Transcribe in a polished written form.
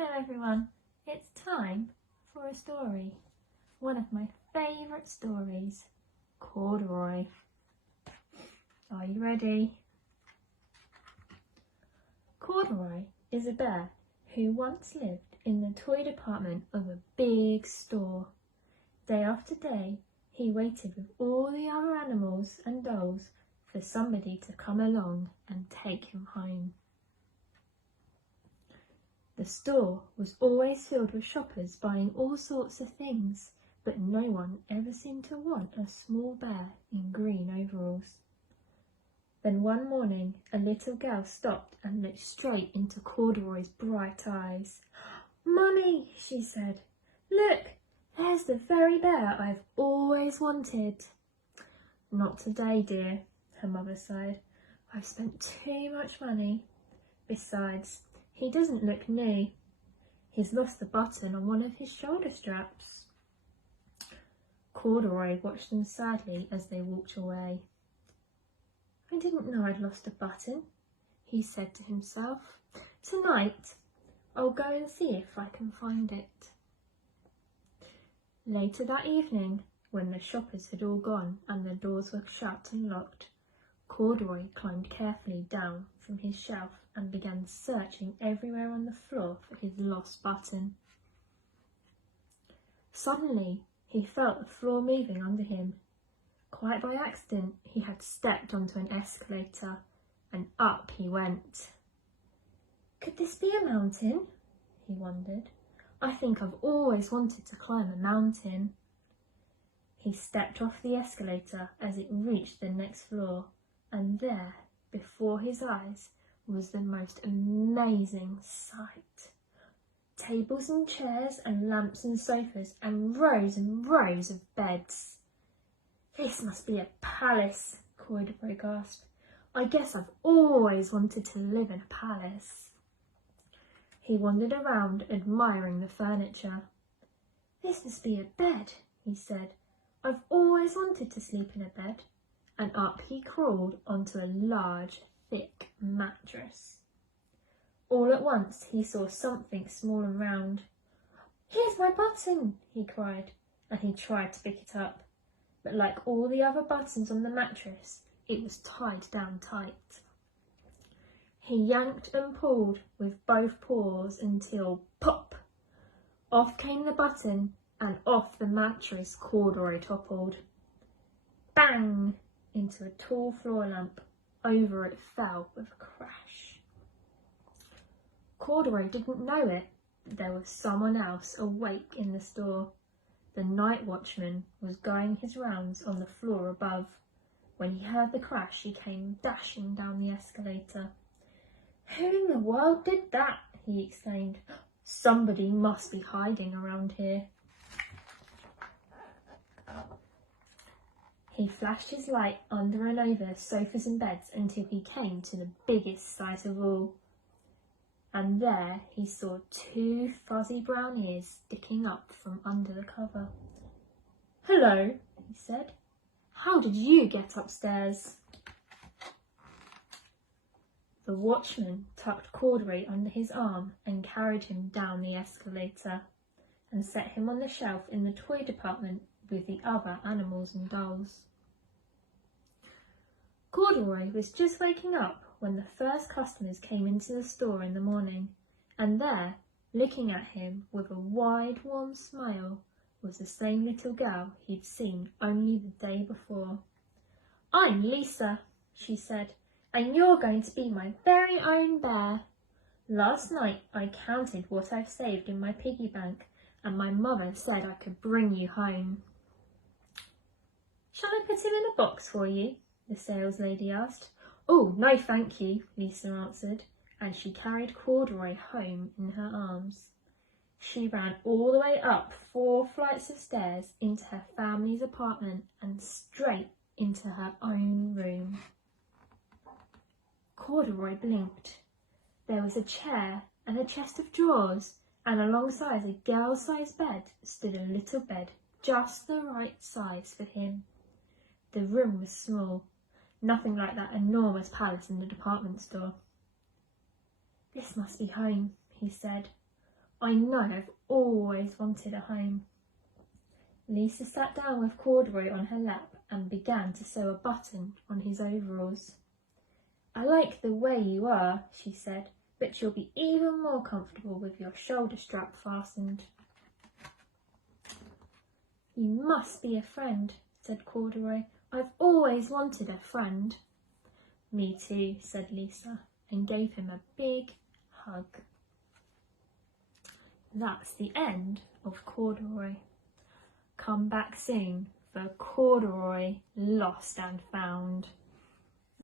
Hello everyone, it's time for a story. One of my favourite stories, Corduroy. Are you ready? Corduroy is a bear who once lived in the toy department of a big store. Day after day, he waited with all the other animals and dolls for somebody to come along and take him home. The store was always filled with shoppers buying all sorts of things, but no one ever seemed to want a small bear in green overalls. Then one morning, a little girl stopped and looked straight into Corduroy's bright eyes. "Mummy," she said, "look, there's the very bear I've always wanted." "Not today, dear," her mother sighed. "I've spent too much money. Besides, he doesn't look new. He's lost the button on one of his shoulder straps." Corduroy watched them sadly as they walked away. "I didn't know I'd lost a button," he said to himself. "Tonight, I'll go and see if I can find it." Later that evening, when the shoppers had all gone and the doors were shut and locked, Corduroy climbed carefully down from his shelf and began searching everywhere on the floor for his lost button. Suddenly, he felt the floor moving under him. Quite by accident, he had stepped onto an escalator, and up he went. "Could this be a mountain?" he wondered. "I think I've always wanted to climb a mountain." He stepped off the escalator as it reached the next floor, and there, before his eyes, was the most amazing sight. Tables and chairs and lamps and sofas and rows of beds. "This must be a palace," Corduroy gasped. "I guess I've always wanted to live in a palace." He wandered around, admiring the furniture. "This must be a bed," he said. "I've always wanted to sleep in a bed." And up he crawled onto a large, thick mattress. All at once he saw something small and round. "Here's my button," he cried, and he tried to pick it up. But like all the other buttons on the mattress, it was tied down tight. He yanked and pulled with both paws until, pop! Off came the button, and off the mattress Corduroy toppled. Bang! Into a tall floor lamp. Over it fell with a crash. Corduroy didn't know it, but there was someone else awake in the store. The night watchman was going his rounds on the floor above. When he heard the crash, he came dashing down the escalator. "Who in the world did that?" he exclaimed. "Somebody must be hiding around here." He flashed his light under and over sofas and beds until he came to the biggest sight of all. And there he saw two fuzzy brown ears sticking up from under the cover. "Hello," he said. "How did you get upstairs?" The watchman tucked Corduroy under his arm and carried him down the escalator and set him on the shelf in the toy department with the other animals and dolls. Corduroy was just waking up when the first customers came into the store in the morning, and there, looking at him with a wide, warm smile, was the same little girl he'd seen only the day before. "I'm Lisa," she said, "and you're going to be my very own bear. Last night I counted what I've saved in my piggy bank, and my mother said I could bring you home." "Shall I put him in a box for you?" the saleslady asked. "Oh, no thank you," Lisa answered, and she carried Corduroy home in her arms. She ran all the way up 4 flights of stairs into her family's apartment and straight into her own room. Corduroy blinked. There was a chair and a chest of drawers, and alongside a girl-sized bed stood a little bed just the right size for him. The room was small, nothing like that enormous palace in the department store. "This must be home," he said. I know I've always wanted a home. Lisa sat down with Corduroy on her lap and began to sew a button on his overalls. I like the way you are, she said, but you'll be even more comfortable with your shoulder strap fastened. You must be a friend, said Corduroy. I've always wanted a friend. Me too, said Lisa, and gave him a big hug. That's the end of Corduroy. Come back soon for Corduroy Lost and Found.